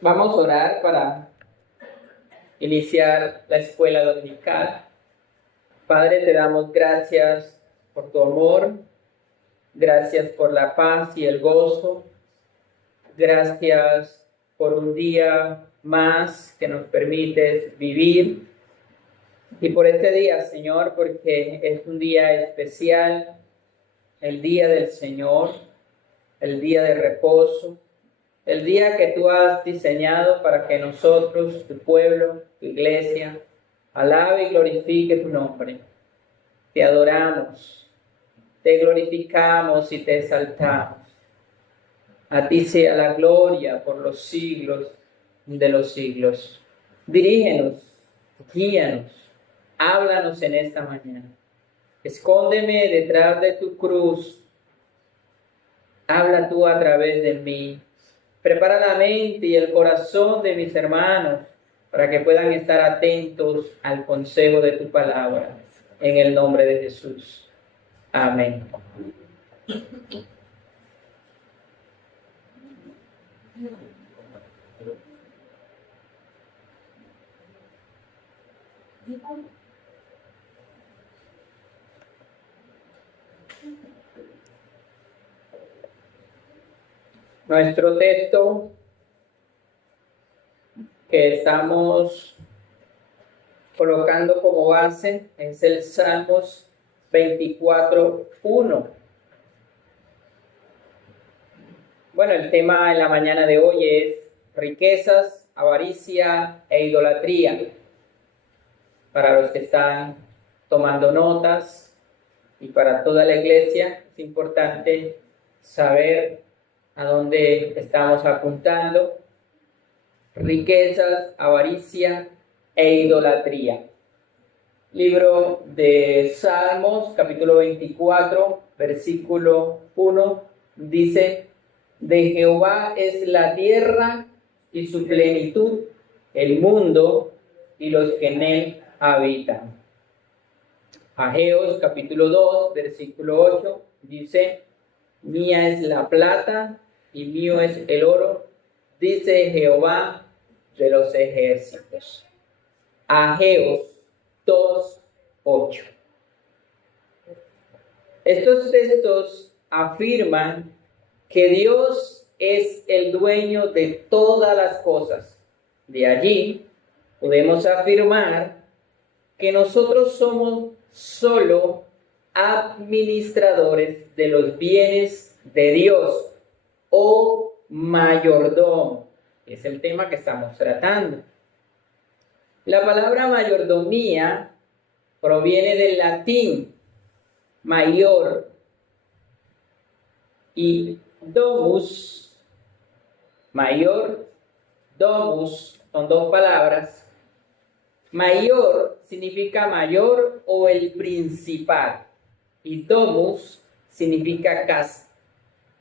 Vamos a orar para iniciar la escuela dominical. Padre, te damos gracias por tu amor, gracias por la paz y el gozo, gracias por un día más que nos permites vivir y por este día, Señor, porque es un día especial, el día del Señor, el día de reposo, el día que tú has diseñado para que nosotros, tu pueblo, tu iglesia, alabe y glorifique tu nombre. Te adoramos, te glorificamos y te exaltamos. A ti sea la gloria por los siglos de los siglos. Dirígenos, guíanos, háblanos en esta mañana. Escóndeme detrás de tu cruz. Habla tú a través de mí. Prepara la mente y el corazón de mis hermanos para que puedan estar atentos al consejo de tu palabra. En el nombre de Jesús. Amén. Nuestro texto que estamos colocando como base es el Salmos 24:1. Bueno, el tema en la mañana de hoy es riquezas, avaricia e idolatría. Para los que están tomando notas y para toda la iglesia es importante saber a dónde estamos apuntando. Riquezas, avaricia e idolatría. Libro de Salmos, capítulo 24, versículo 1, dice: de Jehová es la tierra y su plenitud, el mundo y los que en él habitan. Ageos, capítulo 2, versículo 8, dice: mía es la plata y mío es el oro, dice Jehová de los ejércitos. Ageos 2:8. Estos textos afirman que Dios es el dueño de todas las cosas. De allí podemos afirmar que nosotros somos solo administradores de los bienes de Dios o mayordomo. Es el tema que estamos tratando. La palabra mayordomía proviene del latín mayor y domus. Mayor, domus, son dos palabras. Mayor significa mayor o el principal y domus significa casa.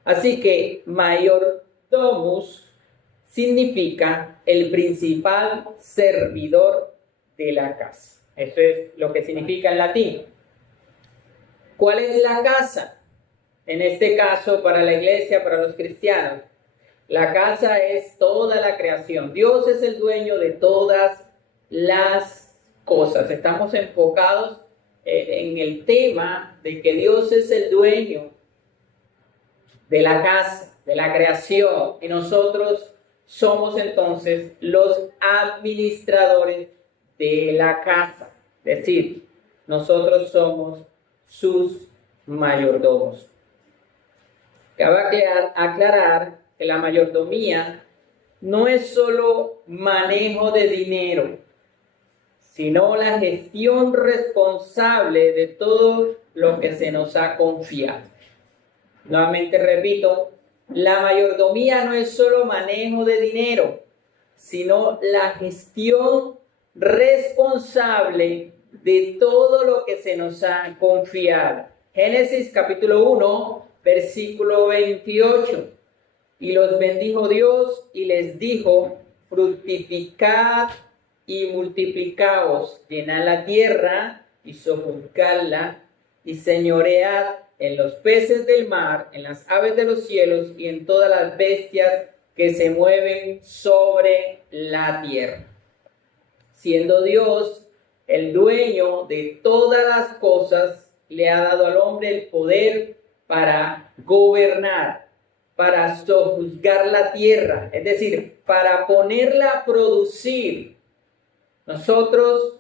Así que mayordomus significa el principal servidor de la casa. Eso es lo que significa en latín. ¿Cuál es la casa? En este caso, para la iglesia, para los cristianos, la casa es toda la creación. Dios es el dueño de todas las cosas. Estamos enfocados en el tema de que Dios es el dueño de la casa, de la creación, y nosotros somos entonces los administradores de la casa. Es decir, nosotros somos sus mayordomos. Cabe aclarar que la mayordomía no es solo manejo de dinero, sino la gestión responsable de todo lo que se nos ha confiado. Nuevamente repito, la mayordomía no es solo manejo de dinero, sino la gestión responsable de todo lo que se nos ha confiado. Génesis capítulo 1, versículo 28. Y los bendijo Dios y les dijo: fructificad y multiplicaos, llenad la tierra y sojuzgadla, y señoread en los peces del mar, en las aves de los cielos y en todas las bestias que se mueven sobre la tierra. Siendo Dios el dueño de todas las cosas, le ha dado al hombre el poder para gobernar, para sojuzgar la tierra, es decir, para ponerla a producir. Nosotros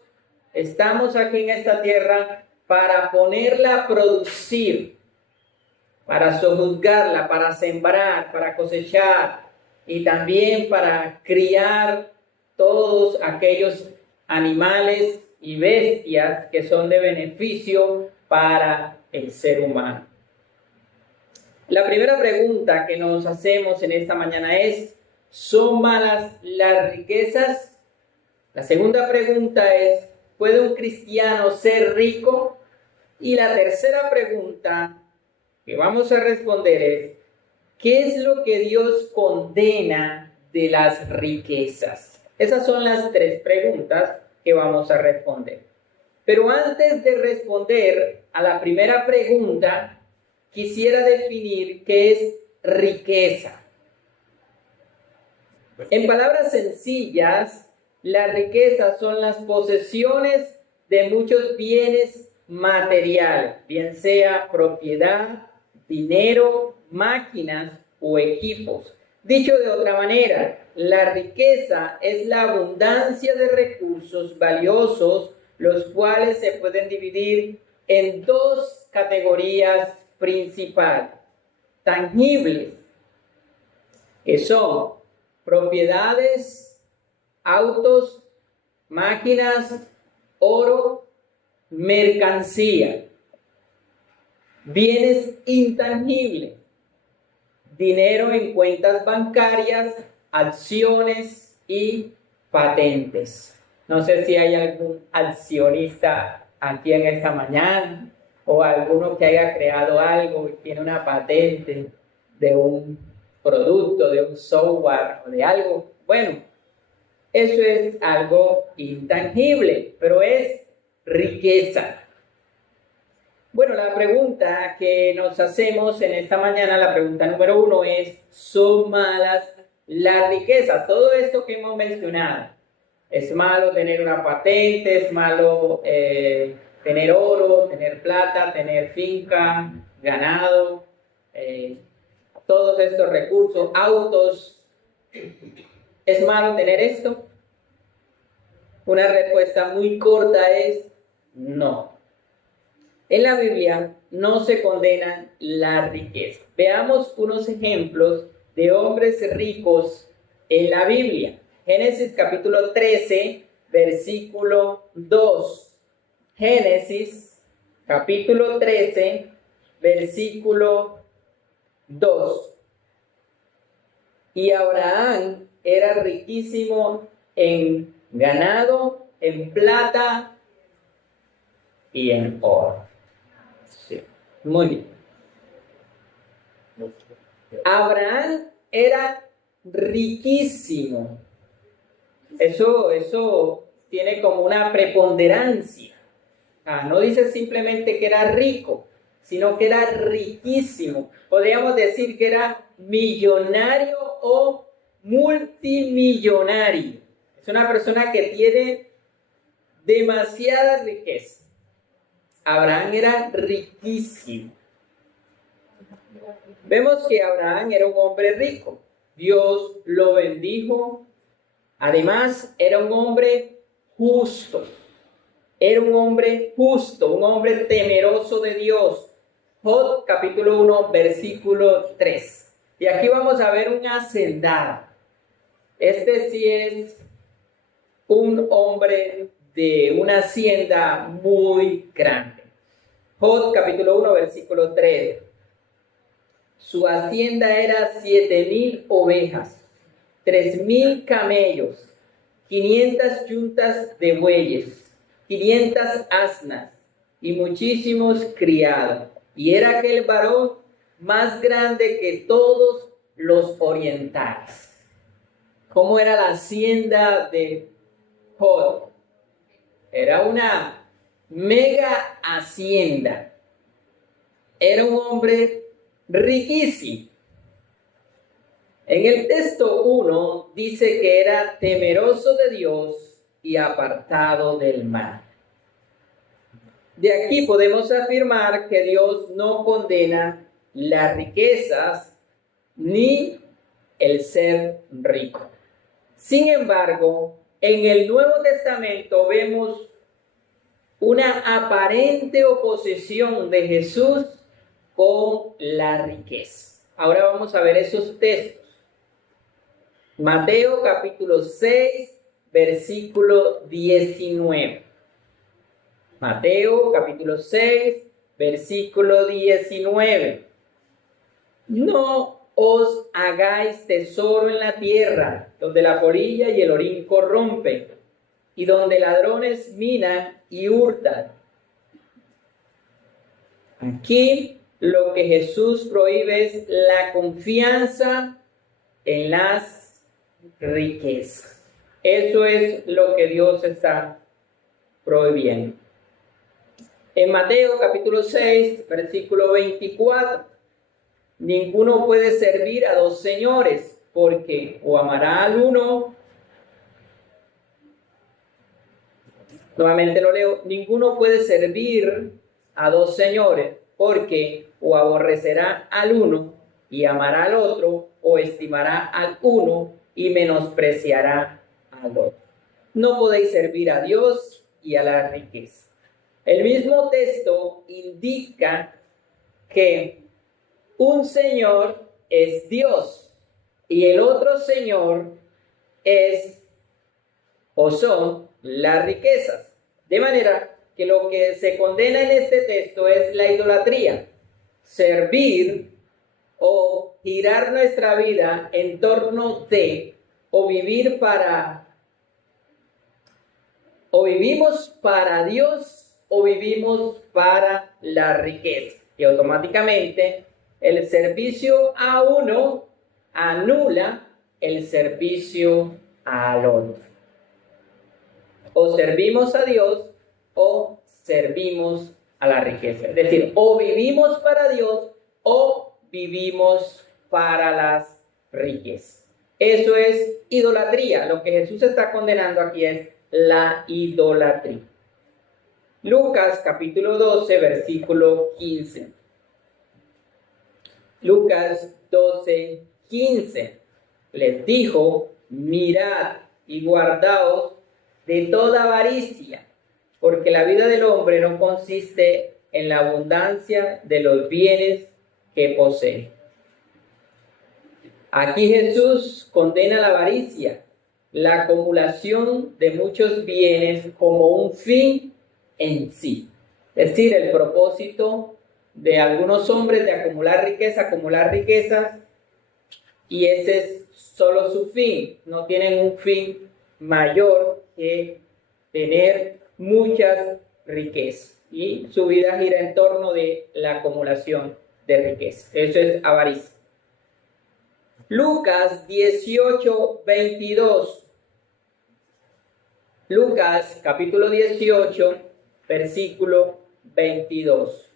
estamos aquí en esta tierra para ponerla a producir, para sojuzgarla, para sembrar, para cosechar y también para criar todos aquellos animales y bestias que son de beneficio para el ser humano. La primera pregunta que nos hacemos en esta mañana es: ¿son malas las riquezas? La segunda pregunta es: ¿puede un cristiano ser rico? Y la tercera pregunta que vamos a responder es: ¿qué es lo que Dios condena de las riquezas? Esas son las tres preguntas que vamos a responder. Pero antes de responder a la primera pregunta, quisiera definir qué es riqueza. En palabras sencillas, las riquezas son las posesiones de muchos bienes materiales, bien sea propiedad, dinero, máquinas o equipos. Dicho de otra manera, la riqueza es la abundancia de recursos valiosos, los cuales se pueden dividir en dos categorías principales: tangibles, que son propiedades, autos, máquinas, oro, mercancía; bienes intangibles, dinero en cuentas bancarias, acciones y patentes. No sé si hay algún accionista aquí en esta mañana o alguno que haya creado algo y tiene una patente de un producto, de un software o de algo. Bueno, eso es algo intangible, pero es riqueza. Bueno, la pregunta que nos hacemos en esta mañana, la pregunta número 1 es: ¿son malas las riquezas? Todo esto que hemos mencionado. ¿Es malo tener una patente? ¿Es malo tener oro, tener plata, tener finca, ganado, todos estos recursos, autos? ¿Es malo tener esto? Una respuesta muy corta es no. En la Biblia no se condenan la riqueza. Veamos unos ejemplos de hombres ricos en la Biblia. Génesis capítulo 13, versículo 2. Génesis capítulo 13, versículo 2. Y Abraham era riquísimo en ganado, en plata y en oro. Sí, muy bien. Abraham era riquísimo. Eso tiene como una preponderancia. No dice simplemente que era rico, sino que era riquísimo. Podríamos decir que era millonario o multimillonario. Es una persona que tiene demasiada riqueza. Abraham era riquísimo. Vemos que Abraham era un hombre rico. Dios lo bendijo. Además, era un hombre justo. Era un hombre justo, un hombre temeroso de Dios. Job capítulo 1, versículo 3. Y aquí vamos a ver un hacendado. Este sí es un hombre de una hacienda muy grande. Job capítulo 1, versículo 3. Su hacienda era 7,000 ovejas, 3,000 camellos, 500 yuntas de bueyes, 500 asnas y muchísimos criados. Y era aquel varón más grande que todos los orientales. ¿Cómo era la hacienda de Job? Era una mega hacienda. Era un hombre riquísimo. En el texto 1 dice que era temeroso de Dios y apartado del mal. De aquí podemos afirmar que Dios no condena las riquezas ni el ser rico. Sin embargo, en el Nuevo Testamento vemos una aparente oposición de Jesús con la riqueza. Ahora vamos a ver esos textos. Mateo capítulo 6, versículo 19. Mateo capítulo 6, versículo 19. No os hagáis tesoro en la tierra, donde la polilla y el orín corrompen, y donde ladrones minan y hurtan. Aquí lo que Jesús prohíbe es la confianza en las riquezas. Eso es lo que Dios está prohibiendo. En Mateo capítulo 6, versículo 24, ninguno puede servir a dos señores, porque o amará al uno, nuevamente lo leo, ninguno puede servir a dos señores, porque o aborrecerá al uno y amará al otro, o estimará al uno y menospreciará al otro. No podéis servir a Dios y a la riqueza. El mismo texto indica que un señor es Dios y el otro señor es o son las riquezas. De manera que lo que se condena en este texto es la idolatría, servir o girar nuestra vida en torno de o vivir para o vivimos para Dios o vivimos para la riqueza. Y automáticamente el servicio a uno anula el servicio al otro. O servimos a Dios o servimos a la riqueza. Es decir, o vivimos para Dios o vivimos para las riquezas. Eso es idolatría. Lo que Jesús está condenando aquí es la idolatría. Lucas capítulo 12, versículo 15. Lucas 12, 15. Les dijo, mirad y guardaos de toda avaricia, porque la vida del hombre no consiste en la abundancia de los bienes que posee. Aquí Jesús condena la avaricia, la acumulación de muchos bienes como un fin en sí. Es decir, el propósito de algunos hombres de acumular riquezas, y ese es solo su fin. No tienen un fin mayor que tener muchas riquezas. Y su vida gira en torno de la acumulación de riquezas. Eso es avaricia. Lucas 18, 22. Lucas capítulo 18, versículo 22.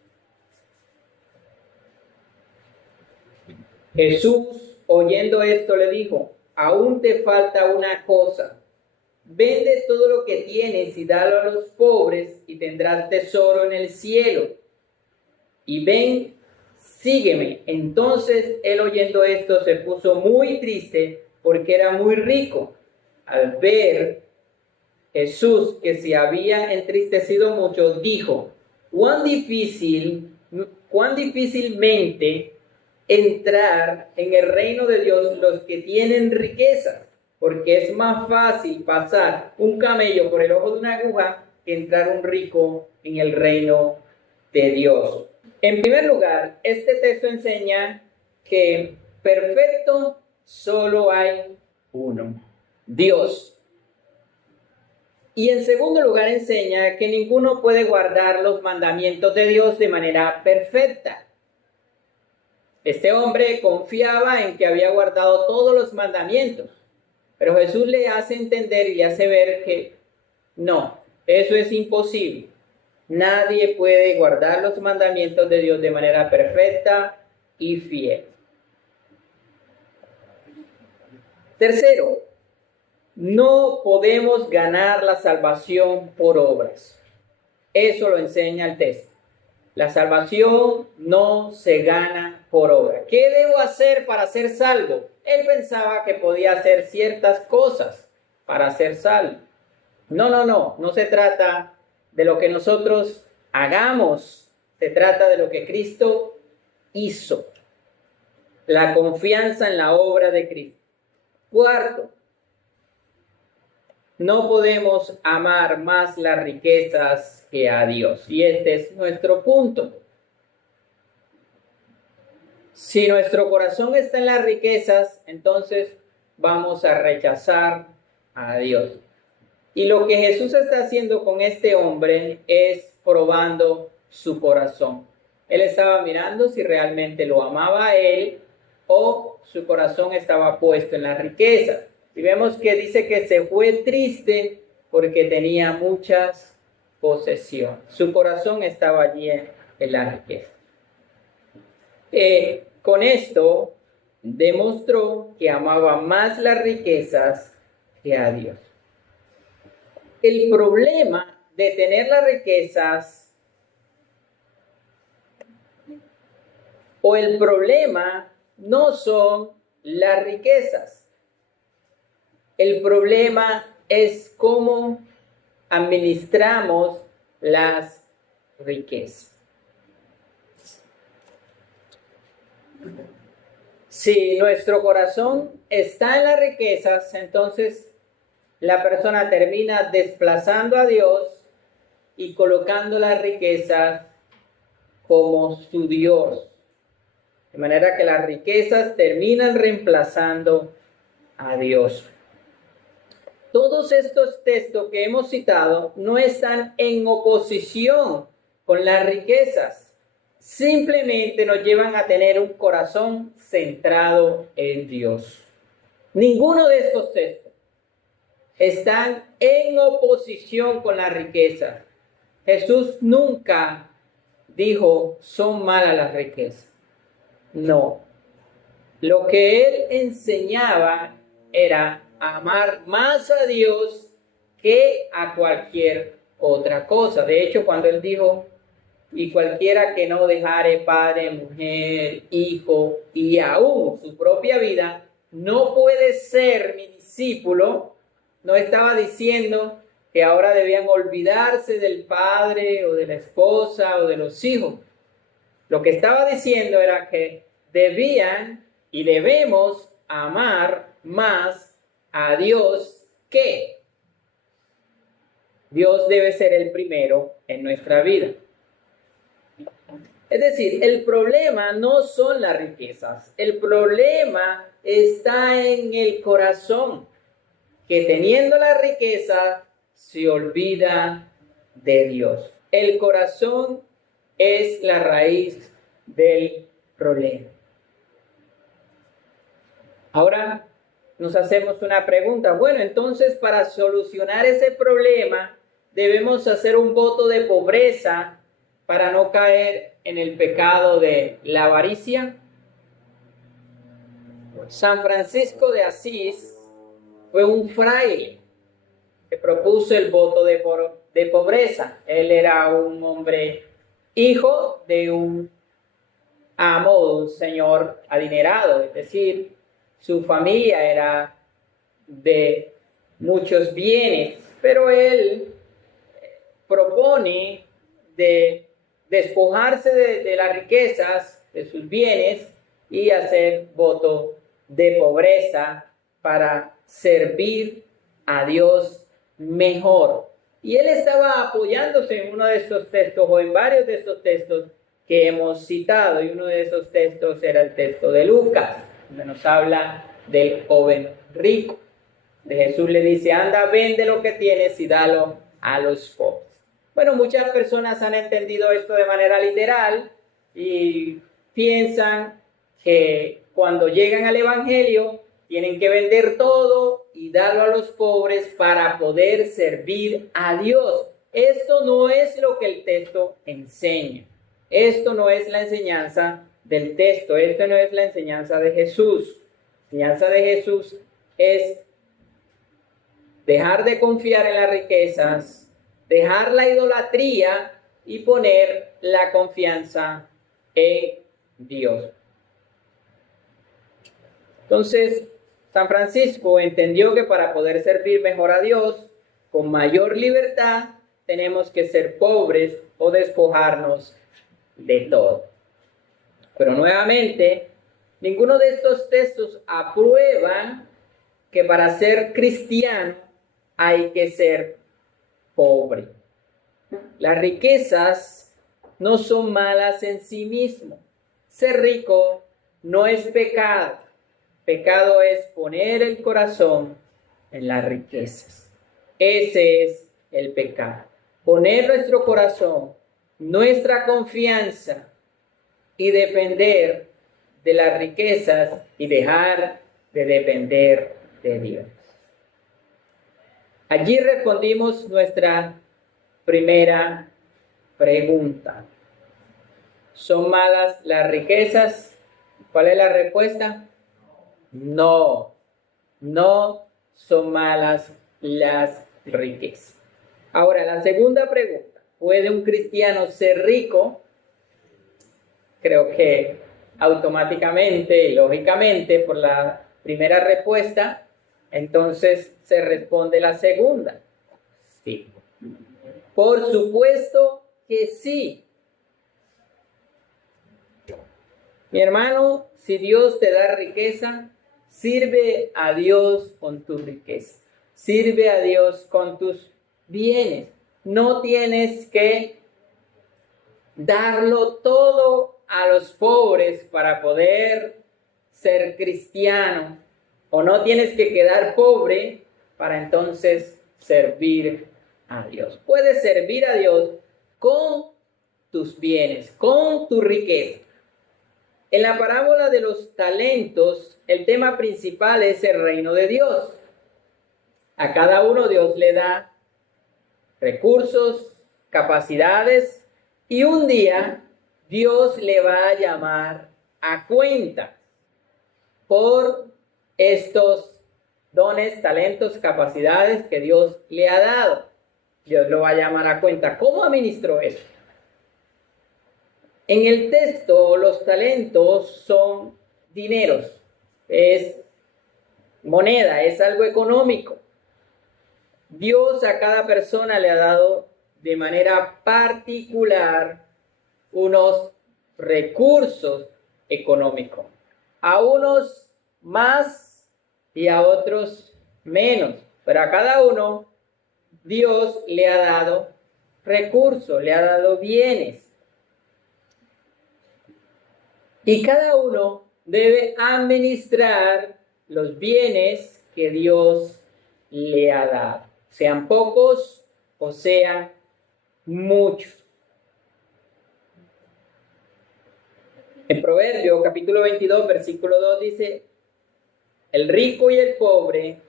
Jesús, oyendo esto, le dijo, aún te falta una cosa. Vende todo lo que tienes y dalo a los pobres y tendrás tesoro en el cielo. Y ven, sígueme. Entonces él, oyendo esto, se puso muy triste porque era muy rico. Al ver Jesús que se había entristecido mucho, dijo, cuán difícilmente entrar en el reino de Dios los que tienen riquezas, porque es más fácil pasar un camello por el ojo de una aguja que entrar un rico en el reino de Dios. En primer lugar, este texto enseña que perfecto solo hay uno, Dios. Y en segundo lugar enseña que ninguno puede guardar los mandamientos de Dios de manera perfecta. Este hombre confiaba en que había guardado todos los mandamientos, pero Jesús le hace entender y le hace ver que no, eso es imposible. Nadie puede guardar los mandamientos de Dios de manera perfecta y fiel. Tercero, no podemos ganar la salvación por obras. Eso lo enseña el texto. La salvación no se gana por obra. ¿Qué debo hacer para ser salvo? Él pensaba que podía hacer ciertas cosas para ser salvo. No se trata de lo que nosotros hagamos, se trata de lo que Cristo hizo. La confianza en la obra de Cristo. Cuarto, no podemos amar más las riquezas que a Dios. Y este es nuestro punto. Si nuestro corazón está en las riquezas, entonces vamos a rechazar a Dios. Y lo que Jesús está haciendo con este hombre es probando su corazón. Él estaba mirando si realmente lo amaba a él o su corazón estaba puesto en las riquezas. Y vemos que dice que se fue triste porque tenía muchas posesiones. Su corazón estaba allí en la riqueza. Con esto demostró que amaba más las riquezas que a Dios. El problema de tener las riquezas o el problema no son las riquezas. El problema es cómo administramos las riquezas. Si nuestro corazón está en las riquezas, entonces la persona termina desplazando a Dios y colocando las riquezas como su Dios. De manera que las riquezas terminan reemplazando a Dios. Todos estos textos que hemos citado no están en oposición con las riquezas. Simplemente nos llevan a tener un corazón centrado en Dios. Ninguno de estos textos están en oposición con la riqueza. Jesús nunca dijo, son malas las riquezas. No. Lo que él enseñaba era amar más a Dios que a cualquier otra cosa. De hecho, cuando él dijo, y cualquiera que no dejare padre, mujer, hijo y aún su propia vida, no puede ser mi discípulo, no estaba diciendo que ahora debían olvidarse del padre o de la esposa o de los hijos. Lo que estaba diciendo era que debían y debemos amar más a Dios que Dios debe ser el primero en nuestra vida. Es decir, el problema no son las riquezas, el problema está en el corazón, que teniendo la riqueza se olvida de Dios. El corazón es la raíz del problema. Ahora nos hacemos una pregunta. Bueno, entonces para solucionar ese problema debemos hacer un voto de pobreza para no caer en el pecado de la avaricia. San Francisco de Asís fue un fraile que propuso el voto de pobreza. Él era un hombre hijo de un amo, de un señor adinerado, es decir, su familia era de muchos bienes, pero él propone de despojarse de las riquezas, de sus bienes, y hacer voto de pobreza para servir a Dios mejor. Y él estaba apoyándose en uno de estos textos o en varios de estos textos que hemos citado, y uno de esos textos era el texto de Lucas, donde nos habla del joven rico. De Jesús le dice, anda, vende lo que tienes y dalo a los pobres. Bueno, muchas personas han entendido esto de manera literal y piensan que cuando llegan al Evangelio tienen que vender todo y darlo a los pobres para poder servir a Dios. Esto no es lo que el texto enseña. Esto no es la enseñanza del texto. Esto no es la enseñanza de Jesús. La enseñanza de Jesús es dejar de confiar en las riquezas, dejar la idolatría y poner la confianza en Dios. Entonces, San Francisco entendió que para poder servir mejor a Dios con mayor libertad, tenemos que ser pobres o despojarnos de todo. Pero nuevamente, ninguno de estos textos aprueba que para ser cristiano hay que ser pobre. Las riquezas no son malas en sí mismo. Ser rico no es pecado. Pecado es poner el corazón en las riquezas. Ese es el pecado. Poner nuestro corazón, nuestra confianza y depender de las riquezas y dejar de depender de Dios. Allí respondimos nuestra primera pregunta. ¿Son malas las riquezas? ¿Cuál es la respuesta? No, no son malas las riquezas. Ahora, la segunda pregunta. ¿Puede un cristiano ser rico? Creo que automáticamente y lógicamente por la primera respuesta, entonces se responde la segunda. Sí. Por supuesto que sí. Mi hermano, si Dios te da riqueza, sirve a Dios con tu riqueza. Sirve a Dios con tus bienes. No tienes que darlo todo a los pobres para poder ser cristiano. O no tienes que quedar pobre para entonces servir a Dios. Puedes servir a Dios con tus bienes, con tu riqueza. En la parábola de los talentos, el tema principal es el reino de Dios. A cada uno Dios le da recursos, capacidades, y un día Dios le va a llamar a cuenta por estos dones, talentos, capacidades que Dios le ha dado. Dios lo va a llamar a cuenta. ¿Cómo administró eso? En el texto, los talentos son dineros, es moneda, es algo económico. Dios a cada persona le ha dado de manera particular unos recursos económicos. A unos más y a otros menos. Pero a cada uno Dios le ha dado recursos, le ha dado bienes. Y cada uno debe administrar los bienes que Dios le ha dado. Sean pocos o sean muchos. En Proverbios capítulo 22, versículo 2 dice, el rico y el pobre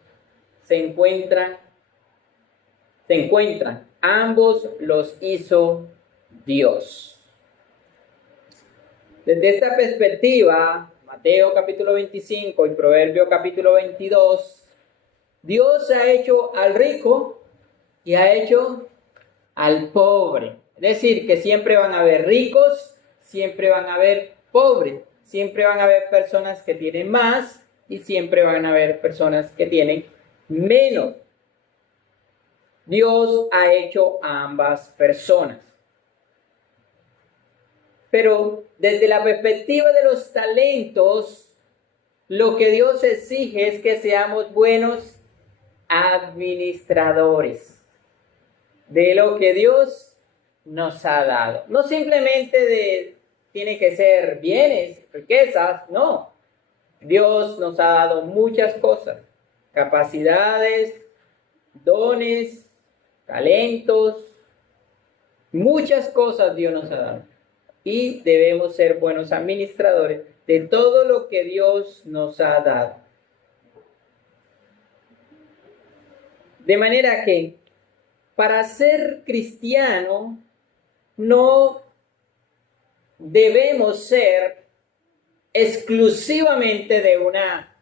se encuentran, ambos los hizo Dios. Desde esta perspectiva, Mateo capítulo 25 y Proverbios capítulo 22, Dios ha hecho al rico y ha hecho al pobre. Es decir, que siempre van a haber ricos, siempre van a haber pobres, siempre van a haber personas que tienen más y siempre van a haber personas que tienen menos. Dios ha hecho a ambas personas. Pero desde la perspectiva de los talentos, lo que Dios exige es que seamos buenos administradores de lo que Dios nos ha dado. No simplemente tiene que ser bienes, riquezas, no. Dios nos ha dado muchas cosas, capacidades, dones, talentos, muchas cosas Dios nos ha dado. Y debemos ser buenos administradores de todo lo que Dios nos ha dado. De manera que para ser cristiano no debemos ser exclusivamente de una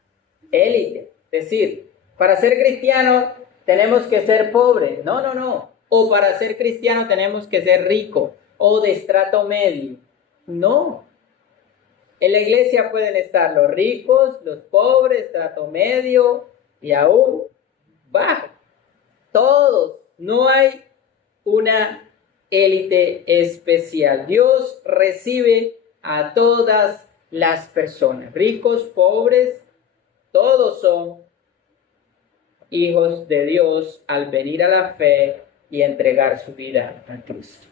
élite. decir, para ser cristiano tenemos que ser pobres. No, no, no. O para ser cristiano tenemos que ser rico o de estrato medio. No. En la iglesia pueden estar los ricos, los pobres, estrato medio y aún bajo. Todos. No hay una élite especial. Dios recibe a todas las personas, ricos, pobres, todos son hijos de Dios al venir a la fe y entregar su vida a Cristo.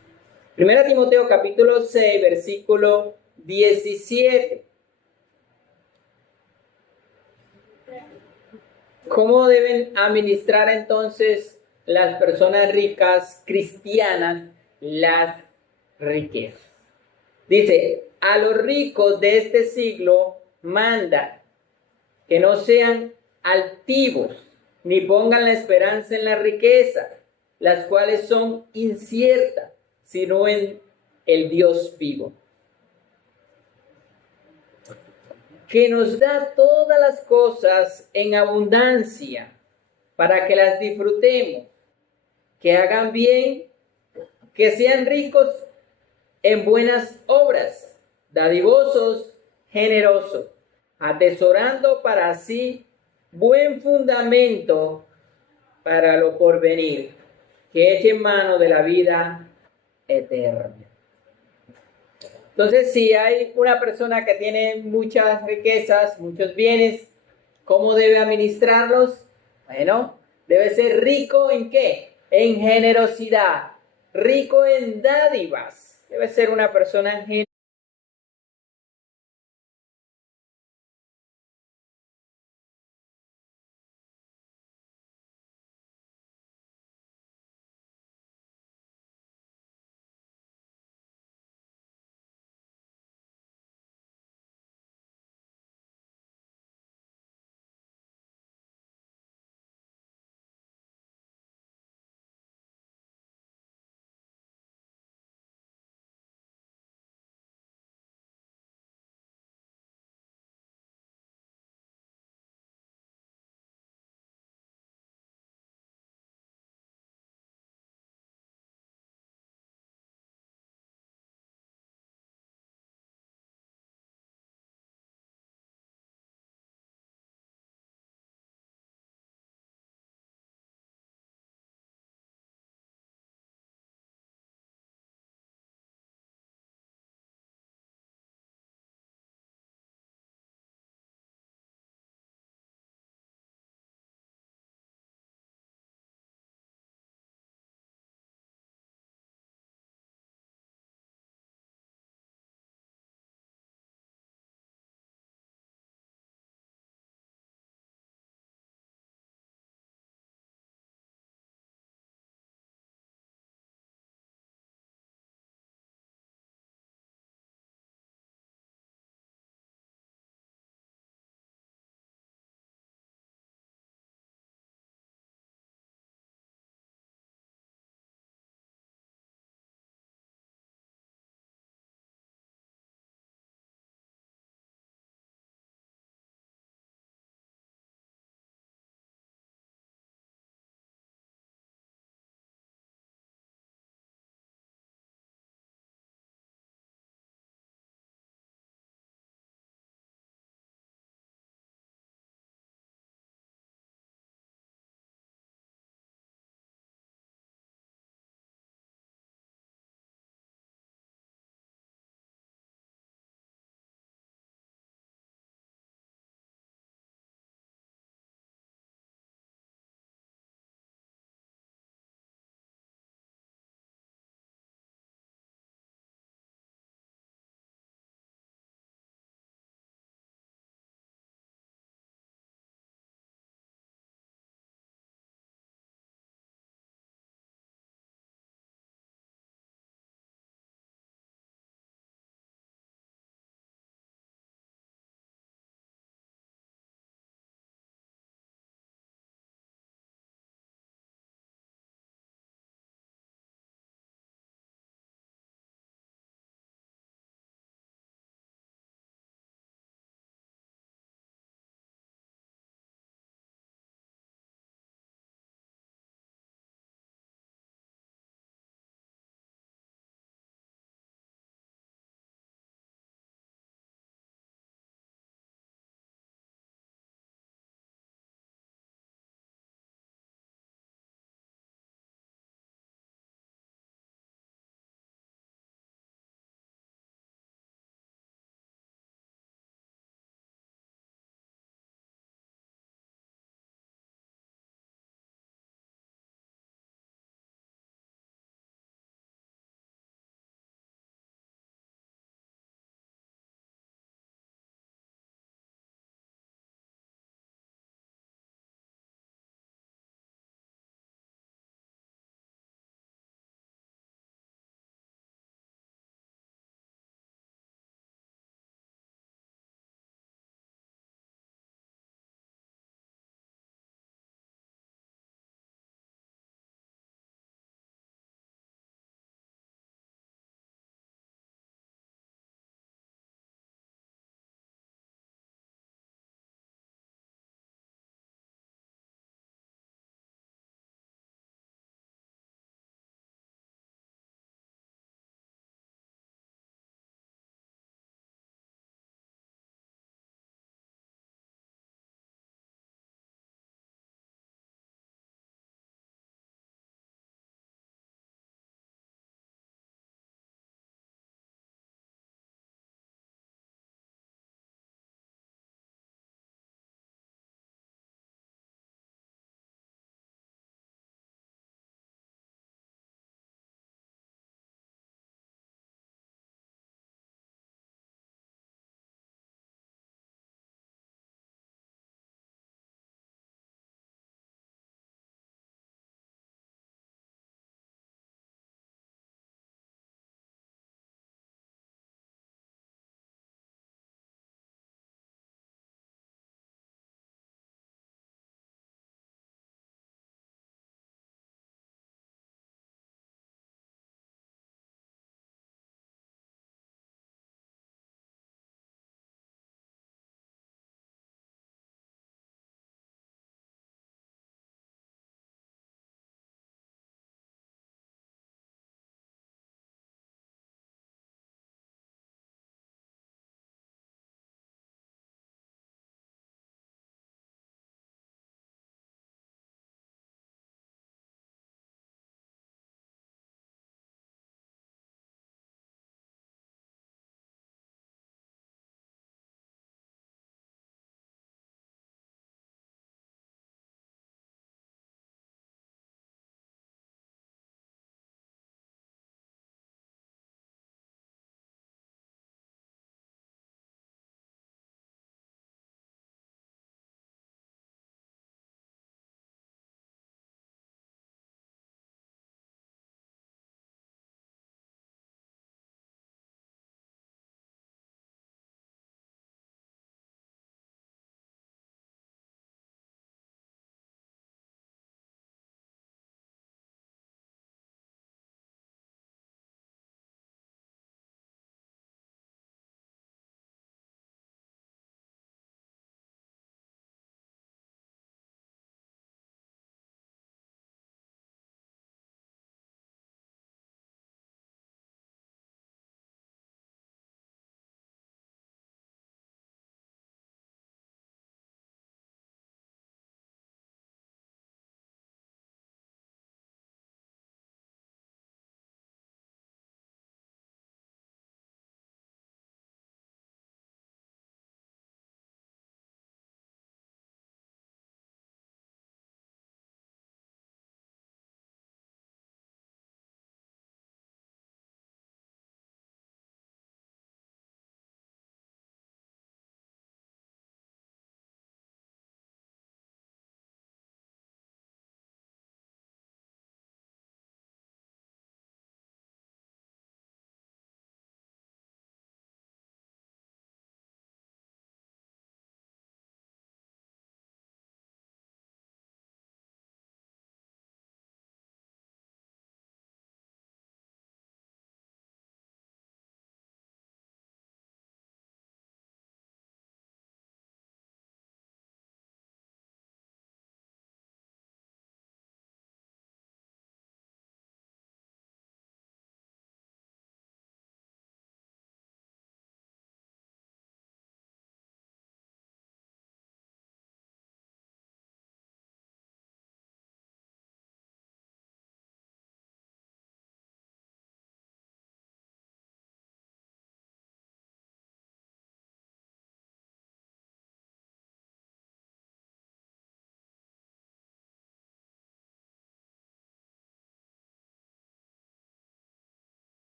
1 Timoteo capítulo 6, versículo 17. ¿Cómo deben administrar entonces las personas ricas cristianas las riquezas? Dice, a los ricos de este siglo manda que no sean altivos, ni pongan la esperanza en las riquezas, las cuales son inciertas, sino en el Dios vivo, que nos da todas las cosas en abundancia para que las disfrutemos, que hagan bien, que sean ricos en buenas obras, dadivosos, generosos, atesorando para sí buen fundamento para lo porvenir, que echen mano de la vida eterna. Entonces, si hay una persona que tiene muchas riquezas, muchos bienes, ¿cómo debe administrarlos? Bueno, debe ser rico ¿en qué? En generosidad, rico en dádivas. Debe ser una persona generosa.